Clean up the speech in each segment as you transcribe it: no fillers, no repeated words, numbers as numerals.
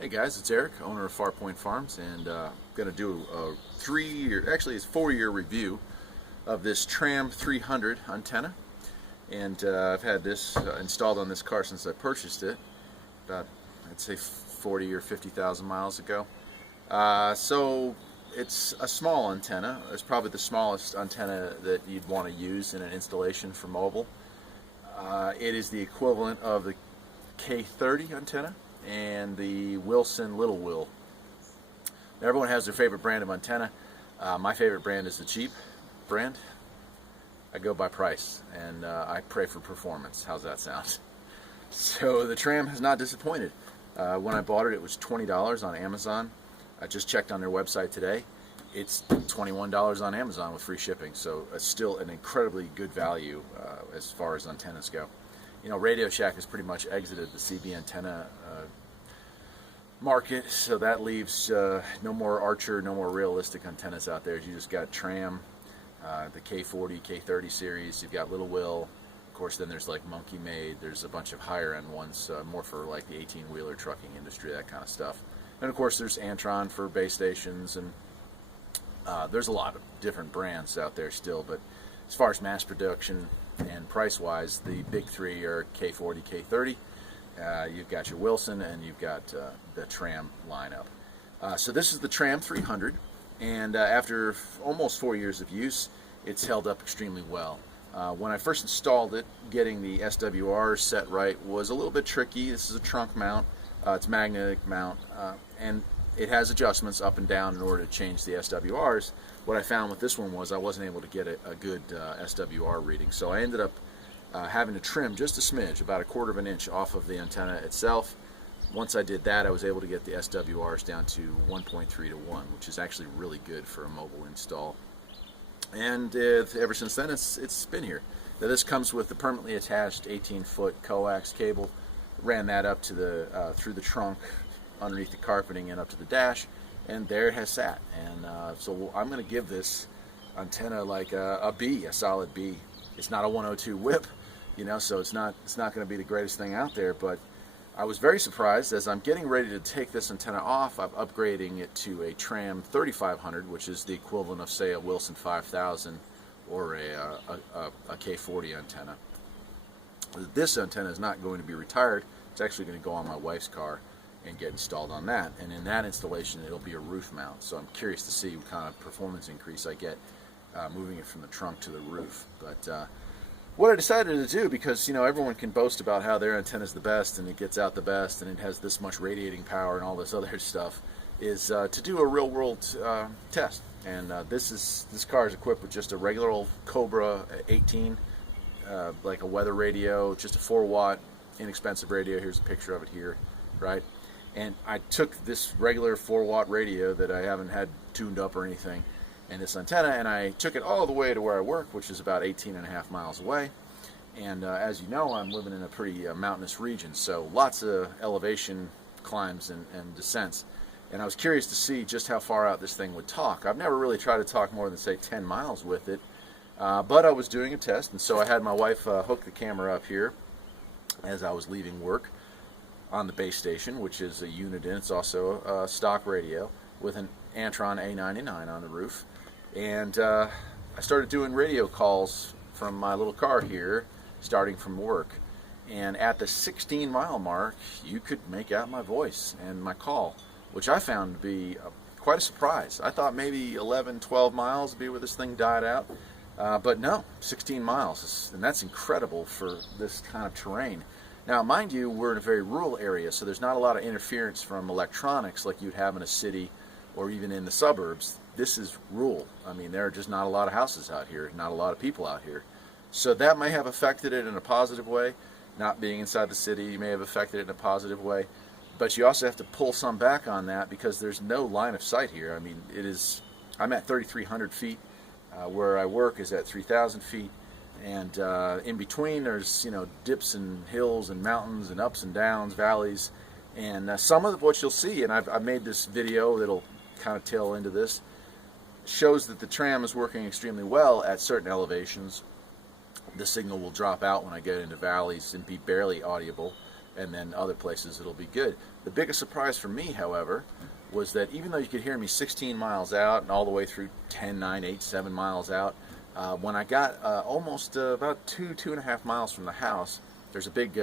Hey guys, it's Eric, owner of Farpoint Farms, and going to do a 3-year, actually it's 4-year review of this Tram 300 antenna. And I've had this installed on this car since I purchased it, about I'd say 40 or 50,000 miles ago. So it's a small antenna. It's probably the smallest antenna that you'd want to use in an installation for mobile. It is the equivalent of the K30 antenna and the Wilson Little Will. Now, everyone has their favorite brand of antenna. My favorite brand is the cheap brand. I go by price, and I pray for performance. How's that sound? So the Tram has not disappointed. When I bought it, it was $20 on Amazon. I just checked on their website today. It's $21 on Amazon with free shipping, so it's still an incredibly good value as far as antennas go. You know, Radio Shack has pretty much exited the CB antenna market, so that leaves no more Archer, no more realistic antennas out there. You just got Tram, the K40, K30 series. You've got Little Will. Of course, then there's like Monkey Made. There's a bunch of higher end ones, more for like the 18-wheeler trucking industry, that kind of stuff. And of course, there's Antron for base stations, and there's a lot of different brands out there still. But as far as mass production and price-wise, the big three are K40, K30. You've got your Wilson, and you've got the Tram lineup. So this is the Tram 300, and after almost 4 years of use, it's held up extremely well. When I first installed it, getting the SWR set right was a little bit tricky. This is a trunk mount. It's magnetic mount, and it has adjustments up and down in order to change the SWRs. What I found with this one was I wasn't able to get a good SWR reading, so I ended up having to trim just a smidge, about 1/4 of an inch off of the antenna itself. Once I did that, I was able to get the SWRs down to 1.3 to 1, which is actually really good for a mobile install. And ever since then, it's been here. Now, this comes with the permanently attached 18-foot coax cable. Ran that up to the through the trunk, underneath the carpeting, and up to the dash, and there it has sat. And so I'm going to give this antenna like a B, a solid B. It's not a 102 whip, you know, so it's not going to be the greatest thing out there. But I was very surprised as I'm getting ready to take this antenna off. I'm upgrading it to a Tram 3500, which is the equivalent of, say, a Wilson 5000 or a K40 antenna. This antenna is not going to be retired. It's actually going to go on my wife's car and get installed on that. And in that installation, it'll be a roof mount. So I'm curious to see what kind of performance increase I get moving it from the trunk to the roof. But what I decided to do, because, you know, everyone can boast about how their antenna is the best and it gets out the best and it has this much radiating power and all this other stuff, is to do a real-world test. And this car is equipped with just a regular old Cobra 18. Like a weather radio, just a 4-watt inexpensive radio. Here's a picture of it here, right? And I took this regular 4-watt radio that I haven't had tuned up or anything, and this antenna, and I took it all the way to where I work, which is about 18.5 miles away. And as you know, I'm living in a pretty mountainous region, so lots of elevation climbs and descents. And I was curious to see just how far out this thing would talk. I've never really tried to talk more than, say, 10 miles with it. But I was doing a test, and so I had my wife hook the camera up here as I was leaving work on the base station, which is a Uniden. It's also a stock radio with an Antron A99 on the roof. And I started doing radio calls from my little car here, starting from work. And at the 16-mile mark, you could make out my voice and my call, which I found to be quite a surprise. I thought maybe 11, 12 miles would be where this thing died out. But no, 16 miles, and that's incredible for this kind of terrain. Now, mind you, we're in a very rural area, so there's not a lot of interference from electronics like you'd have in a city or even in the suburbs. This is rural. I mean, there are just not a lot of houses out here, not a lot of people out here. So that may have affected it in a positive way. Not being inside the city may have affected it in a positive way. But you also have to pull some back on that because there's no line of sight here. I mean, I'm at 3,300 feet. Where I work is at 3,000 feet, and in between there's, you know, dips and hills and mountains and ups and downs, valleys, and some of what you'll see, and I've made this video that'll kind of tail into this, shows that the Tram is working extremely well at certain elevations. The signal will drop out when I get into valleys and be barely audible, and then other places it'll be good. The biggest surprise for me, however, was that even though you could hear me 16 miles out and all the way through 10, 9, 8, 7 miles out, when I got almost about 2.5 miles from the house, there's a big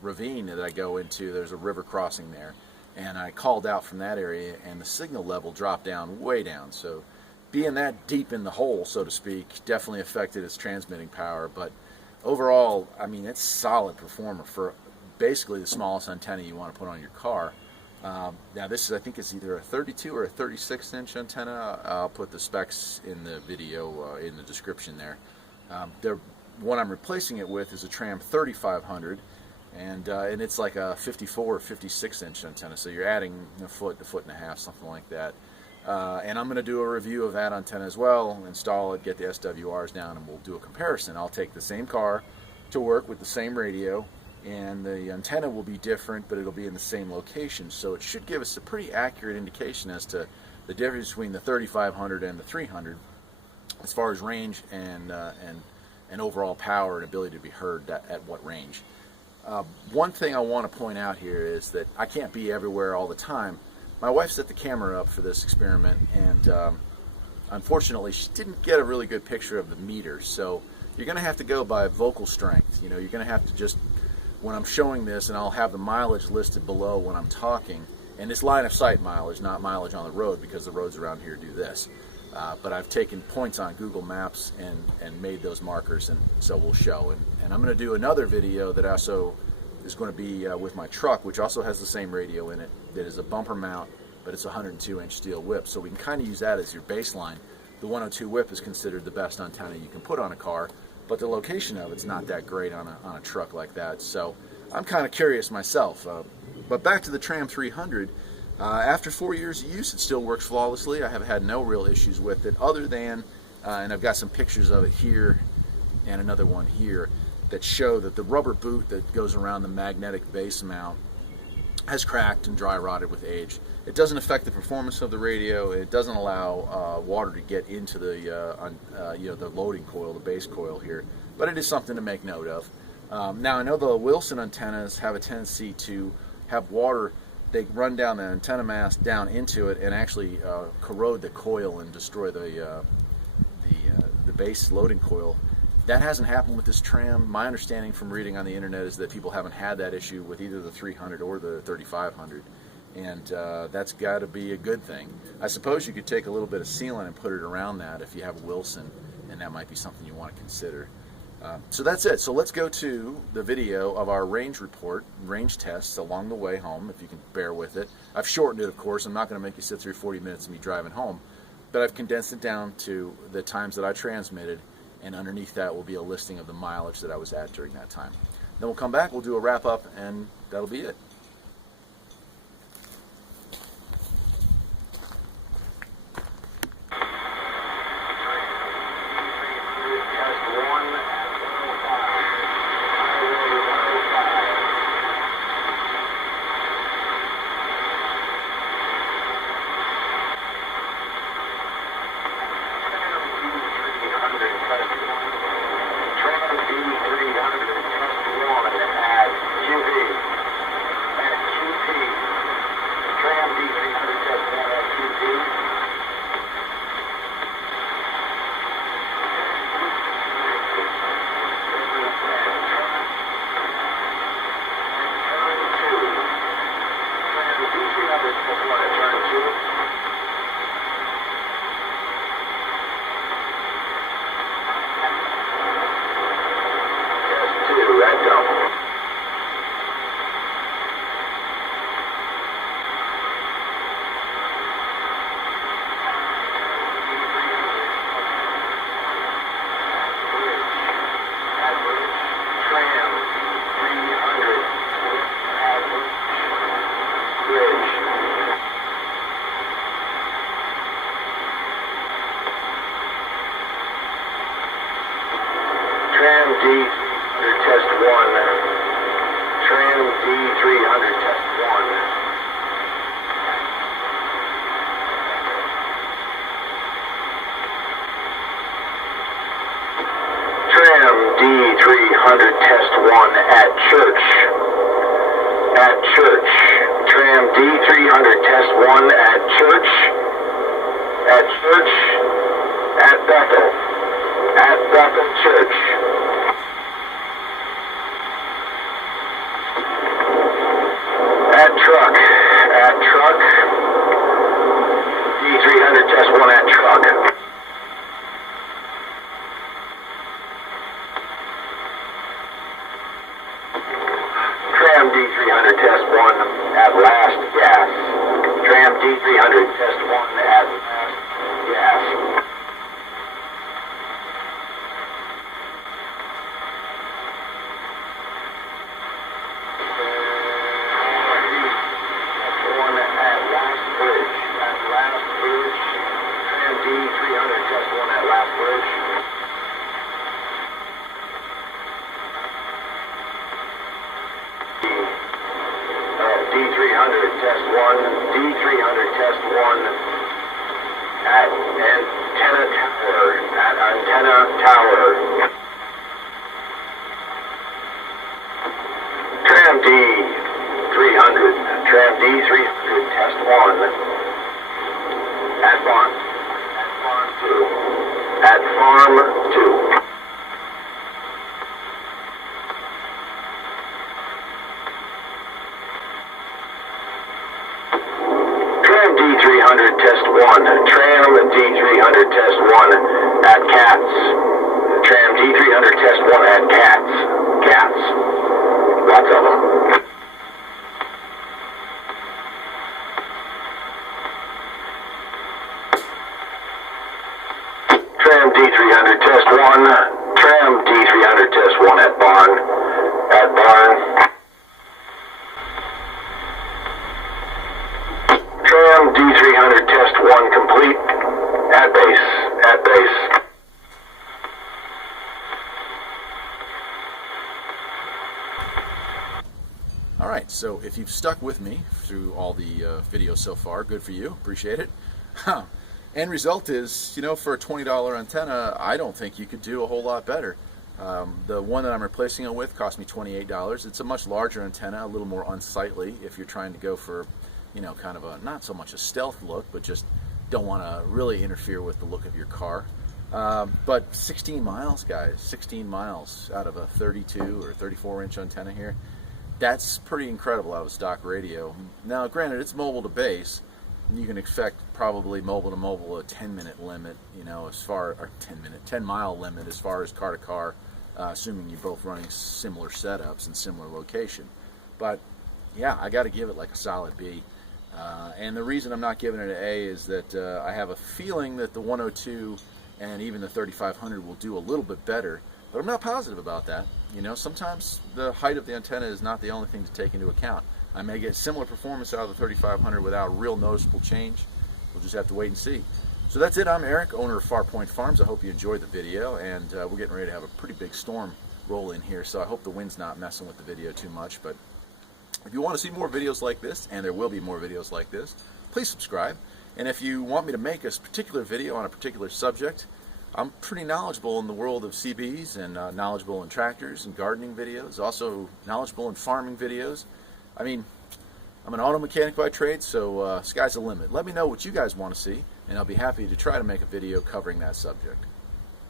ravine that I go into. There's a river crossing there, and I called out from that area, and the signal level dropped down way down. So being that deep in the hole, so to speak, definitely affected its transmitting power. But overall, I mean, it's solid performer for basically the smallest antenna you want to put on your car. Now this is, I think it's either a 32 or a 36-inch antenna. I'll put the specs in the video in the description there. What I'm replacing it with is a Tram 3500, and it's like a 54 or 56-inch antenna. So you're adding a foot and a half, something like that. And I'm going to do a review of that antenna as well, install it, get the SWRs down, and we'll do a comparison. I'll take the same car to work with the same radio, and the antenna will be different, but it'll be in the same location. So it should give us a pretty accurate indication as to the difference between the 3500 and the 300 as far as range and overall power and ability to be heard at what range. One thing I want to point out here is that I can't be everywhere all the time. My wife set the camera up for this experiment, and unfortunately she didn't get a really good picture of the meter. So you're going to have to go by vocal strength. You know, you're going to have to just, when I'm showing this, and I'll have the mileage listed below when I'm talking, and it's line of sight mileage, not mileage on the road, because the roads around here do this. But I've taken points on Google Maps and made those markers, and so we'll show. And I'm going to do another video that also is going to be with my truck, which also has the same radio in it, that is a bumper mount, but it's a 102-inch steel whip. So we can kind of use that as your baseline. The 102 whip is considered the best antenna you can put on a car, but the location of it's not that great on a truck like that. So I'm kind of curious myself. But back to the Tram 300, after 4 years of use, it still works flawlessly. I have had no real issues with it, other than, and I've got some pictures of it here and another one here that show that the rubber boot that goes around the magnetic base mount has cracked and dry rotted with age. It doesn't affect the performance of the radio. It doesn't allow water to get into the the loading coil, the base coil here, but it is something to make note of. Now I know the Wilson antennas have a tendency to have water. They run down the antenna mast down into it and actually corrode the coil and destroy the base loading coil. That hasn't happened with this Tram. My understanding from reading on the internet is that people haven't had that issue with either the 300 or the 3500, and that's got to be a good thing. I suppose you could take a little bit of sealant and put it around that if you have a Wilson, and that might be something you want to consider. So that's it. So let's go to the video of our range report, range tests along the way home, if you can bear with it. I've shortened it, of course. I'm not going to make you sit through 40 minutes of me driving home, but I've condensed it down to the times that I transmitted, and underneath that will be a listing of the mileage that I was at during that time. Then we'll come back, we'll do a wrap up, and that'll be it. Tram D300 test 1 at last gas. Tram D300 test 1 at last gas. D300 test 1, D300 test 1 at antenna tower. Tram D300 test 1 at farm 2. At farm 2. D300 test 1, Tram D300 test 1 at Cats. Tram D300 test 1 at Cats. Cats. Lots of them. Tram D300 test 1, Tram D300 test 1 at Barn. At Barn. Tram D300 test 1 complete. At base. At base. All right, so if you've stuck with me through all the videos so far, good for you. Appreciate it. End result is, you know, for a $20 antenna, I don't think you could do a whole lot better. The one that I'm replacing it with cost me $28. It's a much larger antenna, a little more unsightly if you're trying to go for, you know, kind of a, not so much a stealth look, but just don't want to really interfere with the look of your car. But 16 miles, guys, 16 miles out of a 32 or 34-inch antenna here. That's pretty incredible out of a stock radio. Now, granted, it's mobile to base, and you can expect probably mobile to mobile a 10-minute limit, you know, as far, or 10-mile limit as far as car to car, assuming you're both running similar setups and similar location. But yeah, I got to give it like a solid B. And the reason I'm not giving it an A is that I have a feeling that the 102 and even the 3500 will do a little bit better, but I'm not positive about that. You know, sometimes the height of the antenna is not the only thing to take into account. I may get similar performance out of the 3500 without a real noticeable change. We'll just have to wait and see. So that's it. I'm Eric, owner of Farpoint Farms. I hope you enjoyed the video, and we're getting ready to have a pretty big storm roll in here, so I hope the wind's not messing with the video too much. But if you want to see more videos like this, and there will be more videos like this, please subscribe. And if you want me to make a particular video on a particular subject, I'm pretty knowledgeable in the world of CBs and knowledgeable in tractors and gardening videos, also knowledgeable in farming videos. I mean, I'm an auto mechanic by trade, so sky's the limit. Let me know what you guys want to see, and I'll be happy to try to make a video covering that subject.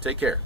Take care.